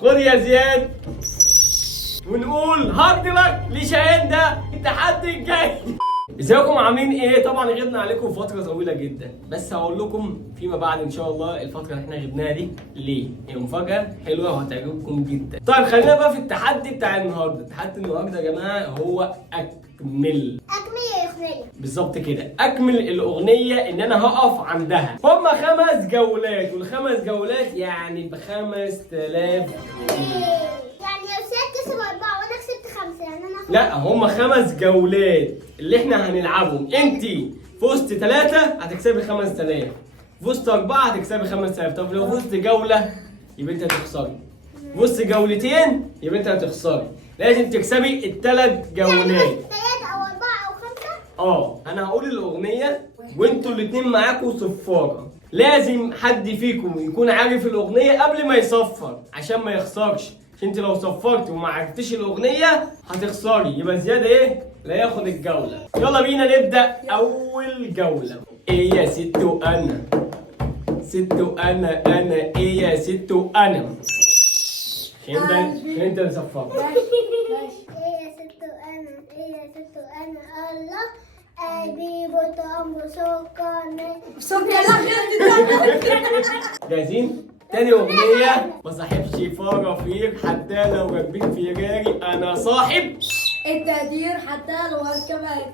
خد يا زياد ونقول هارد لك لشاهين ده التحدي الجاي. ازيكم عاملين ايه؟ طبعا غبنا عليكم فتره طويله جدا، بس هقول لكم فيما بعد ان شاء الله الفتره اللي احنا غبناها دي ليه. هي مفاجاه حلوه وهتعجبكم جدا. طيب خلينا بقى في التحدي بتاع النهارده. التحدي النهارده يا جماعه هو اكمل الأغنية بالظبط كده. اكمل الاغنيه ان انا هقف عندها. هما 5 جولات، والخمس جولات يعني ب5000 يعني لو سياد كسب 4 وأنا كسبت 5 يعني أنا لا، هما 5 جولات اللي احنا هنلعبهم. انت فزت 3 هتكسبي 5000، فزت 4 هتكسبي 5000. طب لو فزت جولة يبقى انت هتخسري، فزت جولتين يبقى انت هتخسري. لازم تكسبي ال3 جولات. 3 أو 4 أو 5. انا هقول الاغنية وانتوا الاتنين معاكوا صفارة. لازم حد فيكم يكون عارف الاغنية قبل ما يصفر عشان ما يخسرش. عشان انت لو صفرت وما عرفتيش الاغنيه هتخسري، يبقى زياده ايه؟ لا ياخد الجوله. يلا بينا نبدا اول جوله. ايه يا ست وانا، ست وانا انا ايه يا ست وانا. انت اللي صفرت. إيه يا ست وأنا، إيه يا ست وأنا الله قلبي بطعم سكر. جاهزين؟ تاني اغنيه. ما صاحبش فرافير حتى لو راكبين في جاري انا صاحب التقدير حتى لو هركبها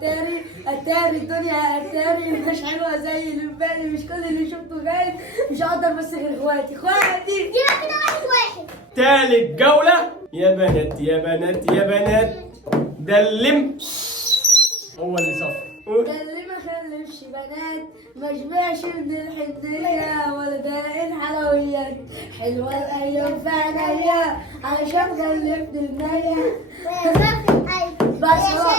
اتاري الدنيا اتاري مش حلوه زي اللي في بالي، مش كل اللي شفته غالي، مش هقدر بس غير اخواتي يبقى كده 1-1. تالت جولة. يا بنات يا بنات يا بنات ده اللي هو اللي صفر. ده اللي ما خلفش بنات ما شبعش من الحنية ولا ده الحلويات حلوة الأيام في عينيا علشان خلفت النية. ويا شاف قلبي بس ويا هو.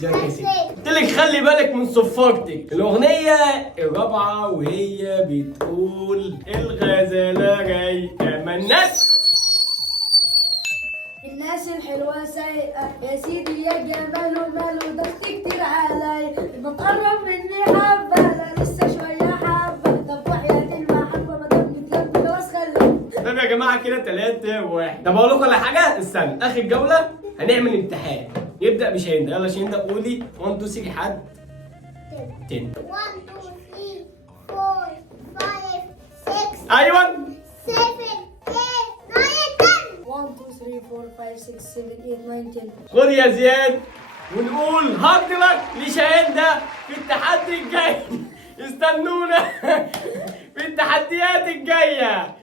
شاف قلبي. قلت لك خلي بالك من صفارتك. الأغنية الرابعة وهي بتقول الغزالة رايقة مناس. الناس الحلوة سايقة يا سيدي يا جمال وماله ضغط كتير عليا، ما تقرب مني حبة أنا لسه شوية حبة، طب وحياة المحبة ما دام بتلبي خلاص خلي. طب يا جماعة كده 3-1. طب أقول لكم على حاجة، استنى. آخر جولة هنعمل امتحان. يبدأ بشاهين. يلا شاهين قولي 1 2 3 لحد 10. 1 2 3 4 5 6 أيوه 7 8 9 10. 1 2 3 4 5 6 7 8 9 10. خد يا زياد ونقول هارد لك لشاهين ده في التحدي الجاي. استنونا في التحديات الجاية.